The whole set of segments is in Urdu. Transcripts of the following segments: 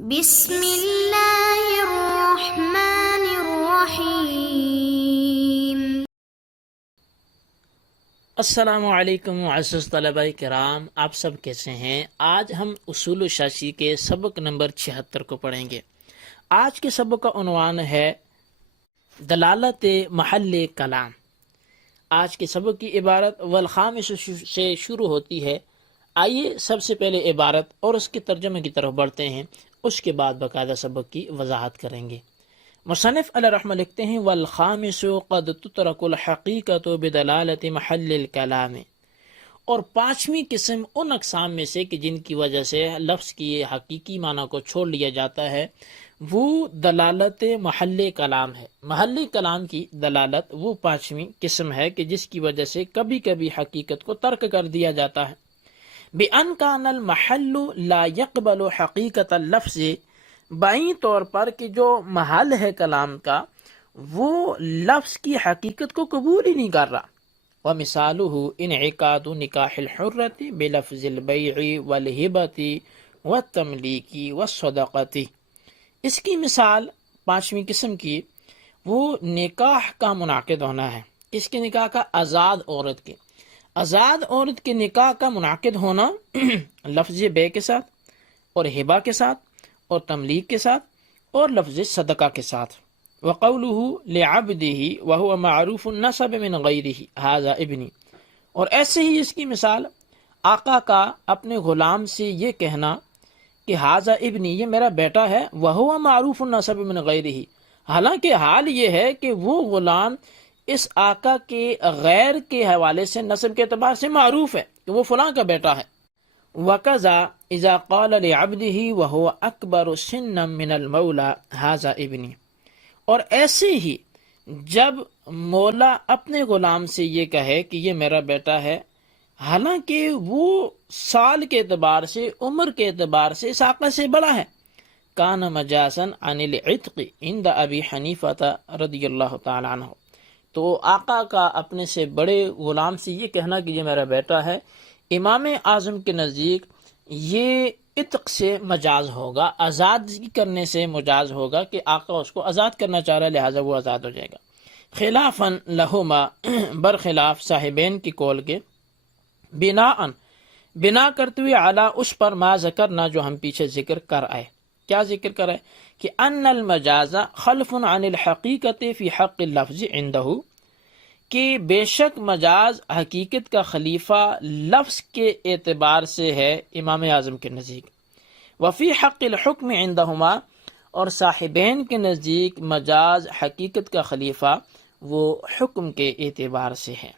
بسم اللہ الرحمن الرحیم۔ السلام علیکم معزز طلبہ کرام، آپ سب کیسے ہیں؟ آج ہم اصول شاشی کے سبق نمبر 76 کو پڑھیں گے۔ آج کے سبق کا عنوان ہے دلالت محل کلام۔ آج کے سبق کی عبارت والخامس سے شروع ہوتی ہے۔ آئیے سب سے پہلے عبارت اور اس کے ترجمے کی طرف بڑھتے ہیں، اس کے بعد باقاعدہ سبق کی وضاحت کریں گے۔ مصنف علیہ رحمہ لکھتے ہیں والخامس قد تترک الحقیقت بدلالت محل الکلام، اور پانچویں قسم ان اقسام میں سے کہ جن کی وجہ سے لفظ کی حقیقی معنی کو چھوڑ لیا جاتا ہے، وہ دلالت محل کلام ہے۔ محل کلام کی دلالت وہ پانچویں قسم ہے کہ جس کی وجہ سے کبھی کبھی حقیقت کو ترک کر دیا جاتا ہے۔ بِأَنْ كَانَ الْمَحَلُّ لَا يَقْبَلُ حَقِيقَةَ اللَّفْظِ، بائیں طور پر کہ جو محل ہے کلام کا وہ لفظ کی حقیقت کو قبول ہی نہیں کر رہا۔ وَمِثَالُهُ انعقاد نکاح الحرۃ بلفظ البیع والہبۃ والتملیک والصدقۃ، اس کی مثال پانچویں قسم کی وہ نکاح کا منعقد ہونا ہے۔ اس کے نکاح کا آزاد عورت کے نکاح کا منعقد ہونا لفظ بے کے ساتھ اور ہبہ کے ساتھ اور تملیک کے ساتھ اور لفظ صدقہ کے ساتھ۔ وقوله لعبده وهو معروف النسب من غیره هذا ابنی، اور ایسے ہی اس کی مثال آقا کا اپنے غلام سے یہ کہنا کہ هذا ابنی، یہ میرا بیٹا ہے، وهو معروف النسب من غیره، حالانکہ حال یہ ہے کہ وہ غلام اس آقا کے غیر کے حوالے سے نسب کے اعتبار سے معروف ہے کہ وہ فلاں کا بیٹا ہے۔ وَكَذَا إِذَا قَالَ لِعَبْدِهِ وَهُوَ أَكْبَرُ سِنًّا مِنَ الْمَوْلَى هَذَا ابْنِي، اور ایسے ہی جب مولا اپنے غلام سے یہ کہے کہ یہ میرا بیٹا ہے، حالانکہ وہ سال کے اعتبار سے، عمر کے اعتبار سے اس آقا سے بڑا ہے۔ كَانَ مَجَازًا عَنِ الْعِتْقِ عِنْدَ أَبِي حَنِيفَةَ رضی اللہ تعالی عنہ، تو آقا کا اپنے سے بڑے غلام سے یہ کہنا کہ یہ میرا بیٹا ہے، امام اعظم کے نزدیک یہ عتق سے مجاز ہوگا، آزاد کرنے سے مجاز ہوگا کہ آقا اس کو آزاد کرنا چاہ رہا ہے، لہٰذا وہ آزاد ہو جائے گا۔ خلافاً لہما، برخلاف صاحبین کی قول کے، بنا کرتے ہوئے اعلیٰ اس پر ما ذکرنا جو ہم پیچھے ذکر کر آئے۔ کیا ذکر کر آئے؟ کہ ان المجاز خلف عن الحقیقت فی حق اللفظ عندہ، کہ بے شک مجاز حقیقت کا خلیفہ لفظ کے اعتبار سے ہے امام اعظم کے نزدیک، وفی حق الحکم عندہما، اور صاحبین کے نزدیک مجاز حقیقت کا خلیفہ وہ حکم کے اعتبار سے ہے۔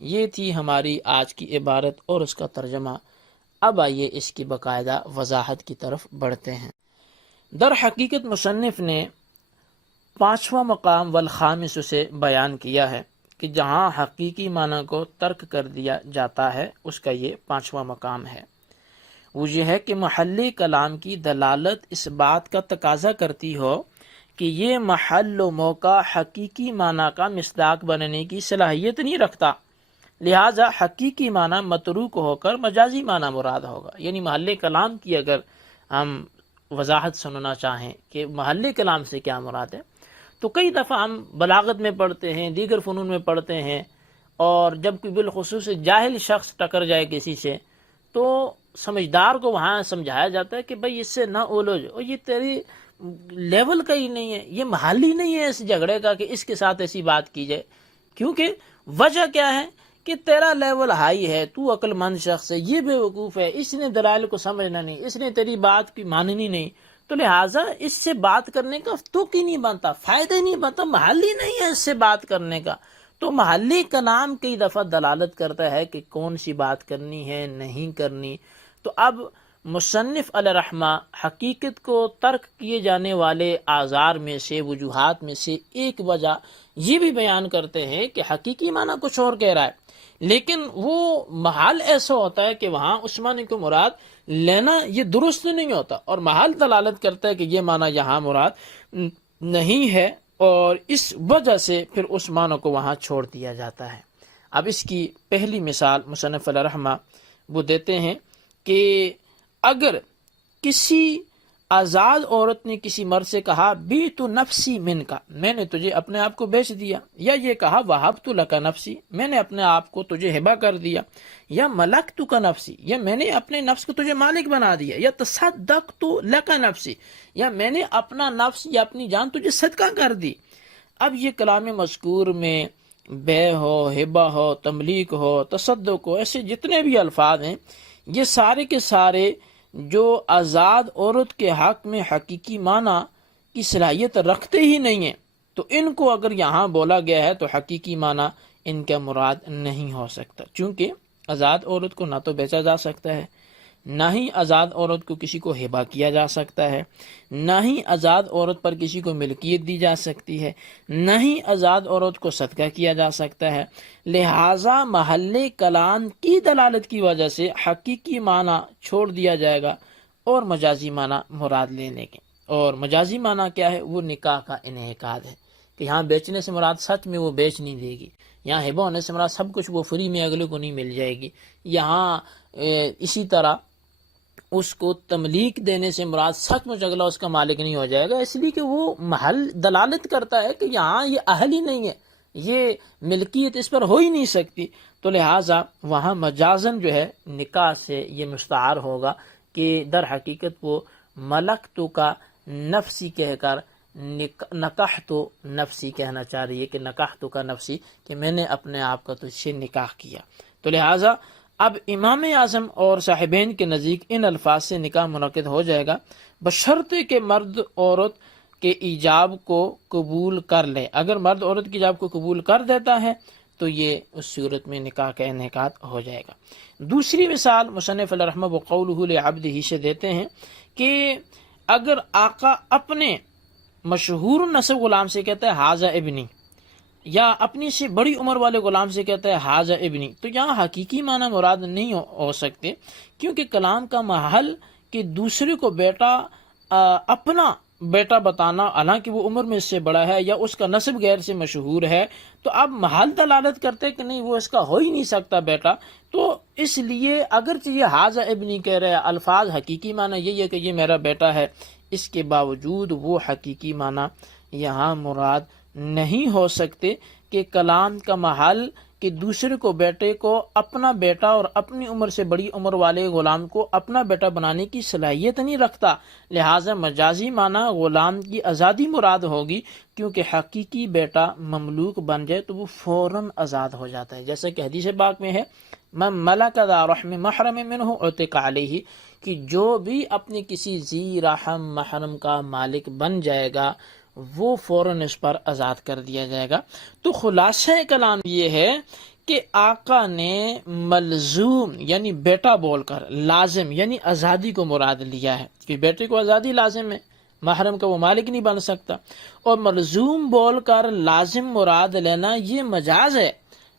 یہ تھی ہماری آج کی عبارت اور اس کا ترجمہ۔ اب آئیے اس کی باقاعدہ وضاحت کی طرف بڑھتے ہیں۔ در حقیقت مصنف نے پانچواں مقام والخامس سے بیان کیا ہے کہ جہاں حقیقی معنی کو ترک کر دیا جاتا ہے اس کا یہ پانچواں مقام ہے۔ وہ یہ ہے کہ محل کلام کی دلالت اس بات کا تقاضا کرتی ہو کہ یہ محل و موقع حقیقی معنی کا مصداق بننے کی صلاحیت نہیں رکھتا، لہٰذا حقیقی معنی متروک ہو کر مجازی معنی مراد ہوگا۔ یعنی محل کلام کی اگر ہم وضاحت سننا چاہیں کہ محل کلام سے کیا مراد ہے، تو کئی دفعہ ہم بلاغت میں پڑھتے ہیں، دیگر فنون میں پڑھتے ہیں، اور جب کوئی بالخصوص جاہل شخص ٹکر جائے کسی سے تو سمجھدار کو وہاں سمجھایا جاتا ہے کہ بھئی اس سے نہ اولجھ، اور یہ تیری لیول کا ہی نہیں ہے، یہ محل ہی نہیں ہے اس جھگڑے کا کہ اس کے ساتھ ایسی بات کی جائے، کیونکہ وجہ کیا ہے کہ تیرا لیول ہائی ہے، تو عقل مند شخص ہے، یہ بے وقوف ہے، اس نے دلائل کو سمجھنا نہیں، اس نے تیری بات کی ماننی نہیں، تو لہٰذا اس سے بات کرنے کا توق ہی نہیں بنتا، فائدہ ہی نہیں بنتا، محل ہی نہیں ہے اس سے بات کرنے کا۔ تو محلی کلام کئی دفعہ دلالت کرتا ہے کہ کون سی بات کرنی ہے، نہیں کرنی۔ تو اب مصنف علیہ رحمہ حقیقت کو ترک کیے جانے والے آزار میں سے، وجوہات میں سے ایک وجہ یہ بھی بیان کرتے ہیں کہ حقیقی معنی کچھ اور کہہ رہا ہے، لیکن وہ محل ایسا ہوتا ہے کہ وہاں اس معنی کو مراد لینا یہ درست نہیں ہوتا، اور محل دلالت کرتا ہے کہ یہ معنی یہاں مراد نہیں ہے، اور اس وجہ سے پھر اس معنی کو وہاں چھوڑ دیا جاتا ہے۔ اب اس کی پہلی مثال مصنف علیہ رحمہ وہ دیتے ہیں کہ اگر کسی آزاد عورت نے کسی مرد سے کہا بی تو نفسی من کا، میں نے تجھے اپنے آپ کو بیچ دیا، یا یہ کہا وہبت لک نفسی، میں نے اپنے آپ کو تجھے ہبہ کر دیا، یا ملکت کا نفسی، یا میں نے اپنے نفس کو تجھے مالک بنا دیا، یا تصدقت لک نفسی، یا میں نے اپنا نفس یا اپنی جان تجھے صدقہ کر دی۔ اب یہ کلام مذکور میں بے ہو، ہبہ ہو، تملیک ہو، تصدق ہو، ایسے جتنے بھی الفاظ ہیں یہ سارے کے سارے جو آزاد عورت کے حق میں حقیقی معنی کی صلاحیت رکھتے ہی نہیں ہیں، تو ان کو اگر یہاں بولا گیا ہے تو حقیقی معنی ان کا مراد نہیں ہو سکتا، چونکہ آزاد عورت کو نہ تو بیچا جا سکتا ہے، نہ ہی آزاد عورت کو کسی کو ہبہ کیا جا سکتا ہے، نہ ہی آزاد عورت پر کسی کو ملکیت دی جا سکتی ہے، نہ ہی آزاد عورت کو صدقہ کیا جا سکتا ہے۔ لہٰذا محل کلام کی دلالت کی وجہ سے حقیقی معنی چھوڑ دیا جائے گا اور مجازی معنی مراد لینے کے۔ اور مجازی معنی کیا ہے؟ وہ نکاح کا انعقاد ہے، کہ یہاں بیچنے سے مراد سچ میں وہ بیچ نہیں دے گی، یہاں ہبہ ہونے سے مراد سب کچھ وہ فری میں اگلے کو نہیں مل جائے گی، یہاں اسی طرح اس کو تملیک دینے سے مراد سچ مچ اگلا اس کا مالک نہیں ہو جائے گا، اس لیے کہ وہ محل دلالت کرتا ہے کہ یہاں یہ اہل ہی نہیں ہے، یہ ملکیت اس پر ہو ہی نہیں سکتی، تو لہٰذا وہاں مجازن جو ہے نکاح سے یہ مستعار ہوگا کہ در حقیقت وہ ملکتو کا نفسی کہہ کر نکاحتو نفسی کہنا چاہ رہی ہے، کہ نکاحتو کا نفسی، کہ میں نے اپنے آپ کا تجھ سے نکاح کیا۔ تو لہٰذا اب امام اعظم اور صاحبین کے نزدیک ان الفاظ سے نکاح منعقد ہو جائے گا، بشرطے کہ مرد عورت کے ایجاب کو قبول کر لے۔ اگر مرد عورت کے ایجاب کو قبول کر دیتا ہے تو یہ اس صورت میں نکاح کا انعقاد ہو جائے گا۔ دوسری مثال مصنف علیہ رحمہ وقولہ لعبدہ سے دیتے ہیں کہ اگر آقا اپنے مشہور نسب غلام سے کہتا ہے ھذا ابنی، یا اپنی سے بڑی عمر والے غلام سے کہتا ہے ھذا ابنی، تو یہاں حقیقی معنی مراد نہیں ہو سکتے، کیونکہ کلام کا محل کہ دوسرے کو بیٹا اپنا بیٹا بتانا، حالانکہ وہ عمر میں اس سے بڑا ہے یا اس کا نسب غیر سے مشہور ہے، تو اب محل دلالت کرتے کہ نہیں وہ اس کا ہو ہی نہیں سکتا بیٹا، تو اس لیے اگرچہ یہ ھذا ابنی کہہ رہے ہیں، الفاظ حقیقی معنی یہی ہے کہ یہ میرا بیٹا ہے، اس کے باوجود وہ حقیقی معنی یہاں مراد نہیں ہو سکتے، کہ کلام کا محل کہ دوسرے کو بیٹے کو اپنا بیٹا اور اپنی عمر سے بڑی عمر والے غلام کو اپنا بیٹا بنانے کی صلاحیت نہیں رکھتا، لہٰذا مجازی معنی غلام کی آزادی مراد ہوگی، کیونکہ حقیقی بیٹا مملوک بن جائے تو وہ فوراً آزاد ہو جاتا ہے، جیسا کہ حدیث پاک میں ہے من ملک ذا رحم محرم منہ اعتق علیہ، کہ جو بھی اپنے کسی ذی رحم محرم کا مالک بن جائے گا وہ فوراً اس پر آزاد کر دیا جائے گا۔ تو خلاصہ کلام یہ ہے کہ آقا نے ملزوم یعنی بیٹا بول کر لازم یعنی آزادی کو مراد لیا ہے، کہ بیٹے کو آزادی لازم ہے، محرم کا وہ مالک نہیں بن سکتا، اور ملزوم بول کر لازم مراد لینا یہ مجاز ہے،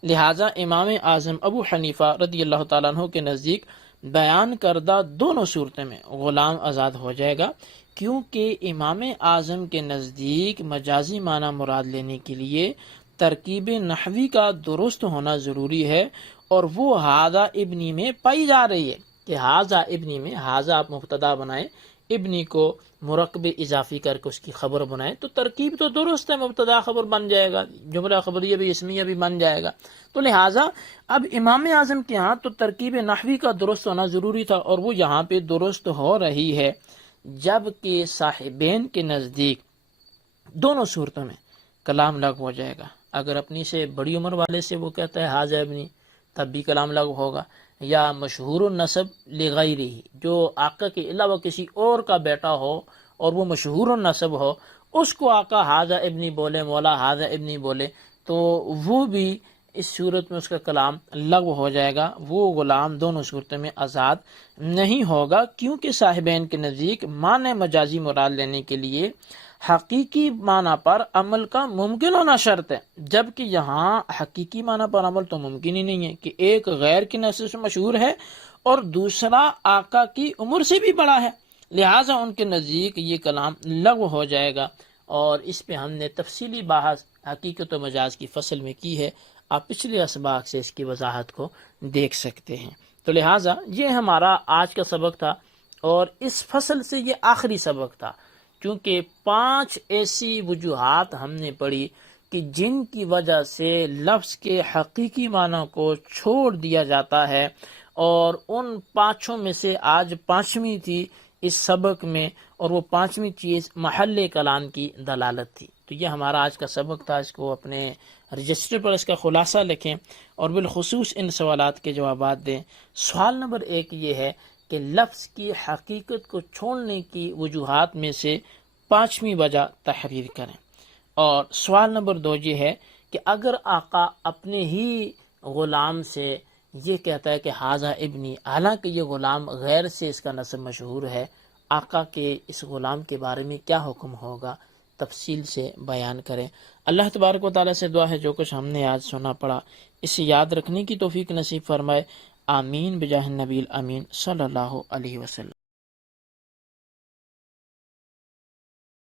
لہٰذا امام اعظم ابو حنیفہ رضی اللہ تعالیٰ عنہ کے نزدیک بیان کردہ دونوں صورتوں میں غلام آزاد ہو جائے گا، کیونکہ امام اعظم کے نزدیک مجازی معنی مراد لینے کے لیے ترکیب نحوی کا درست ہونا ضروری ہے، اور وہ ھذا ابنی میں پائی جا رہی ہے، کہ ھذا ابنی میں ھذا آپ مبتدا بنائیں، ابنی کو مرکب اضافی کر کے اس کی خبر بنائیں، تو ترکیب تو درست ہے، مبتدا خبر بن جائے گا، جملہ خبریہ بھی اسمیہ بھی بن جائے گا، تو لہٰذا اب امام اعظم کے ہاں تو ترکیب نحوی کا درست ہونا ضروری تھا، اور وہ یہاں پہ درست ہو رہی ہے، جبکہ صاحبین کے نزدیک دونوں صورتوں میں کلام لغو ہو جائے گا۔ اگر اپنی سے بڑی عمر والے سے وہ کہتا ہے ھذا ابنی، تب بھی کلام لغو ہوگا، یا مشہور النسب لغیرہ، جو آقا کے علاوہ کسی اور کا بیٹا ہو اور وہ مشہور النسب ہو، اس کو آقا ھذا ابنی بولے، مولا ھذا ابنی بولے، تو وہ بھی اس صورت میں اس کا کلام لغو ہو جائے گا، وہ غلام دونوں صورتوں میں آزاد نہیں ہوگا، کیونکہ صاحبین کے نزدیک معنی مجازی مراد لینے کے لیے حقیقی معنی پر عمل کا ممکن ہونا شرط ہے، جبکہ یہاں حقیقی معنی پر عمل تو ممکن ہی نہیں ہے، کہ ایک غیر کی نسب سے مشہور ہے اور دوسرا آقا کی عمر سے بھی بڑا ہے، لہٰذا ان کے نزدیک یہ کلام لغو ہو جائے گا، اور اس پہ ہم نے تفصیلی بحث حقیقت و مجاز کی فصل میں کی ہے، آپ پچھلے اسباق سے اس کی وضاحت کو دیکھ سکتے ہیں۔ تو لہٰذا یہ ہمارا آج کا سبق تھا، اور اس فصل سے یہ آخری سبق تھا، کیونکہ 5 ایسی وجوہات ہم نے پڑھی کہ جن کی وجہ سے لفظ کے حقیقی معنی کو چھوڑ دیا جاتا ہے، اور ان 5 میں سے آج 5ویں تھی اس سبق میں، اور وہ 5ویں چیز محل کلام کی دلالت تھی۔ تو یہ ہمارا آج کا سبق تھا، اس کو اپنے رجسٹر پر اس کا خلاصہ لکھیں اور بالخصوص ان سوالات کے جوابات دیں۔ سوال نمبر 1 یہ ہے کہ لفظ کی حقیقت کو چھوڑنے کی وجوہات میں سے 5ویں وجہ تحریر کریں۔ اور سوال نمبر 2 یہ ہے کہ اگر آقا اپنے ہی غلام سے یہ کہتا ہے کہ ھذا ابنی، حالانکہ یہ غلام غیر سے اس کا نسب مشہور ہے، آقا کے اس غلام کے بارے میں کیا حکم ہوگا، تفصیل سے بیان کریں۔ اللہ تبارک و تعالیٰ سے دعا ہے جو کچھ ہم نے آج سنا پڑا اسے یاد رکھنے کی توفیق نصیب فرمائے۔ آمین بجاہ النبی الامین صلی اللہ علیہ وسلم۔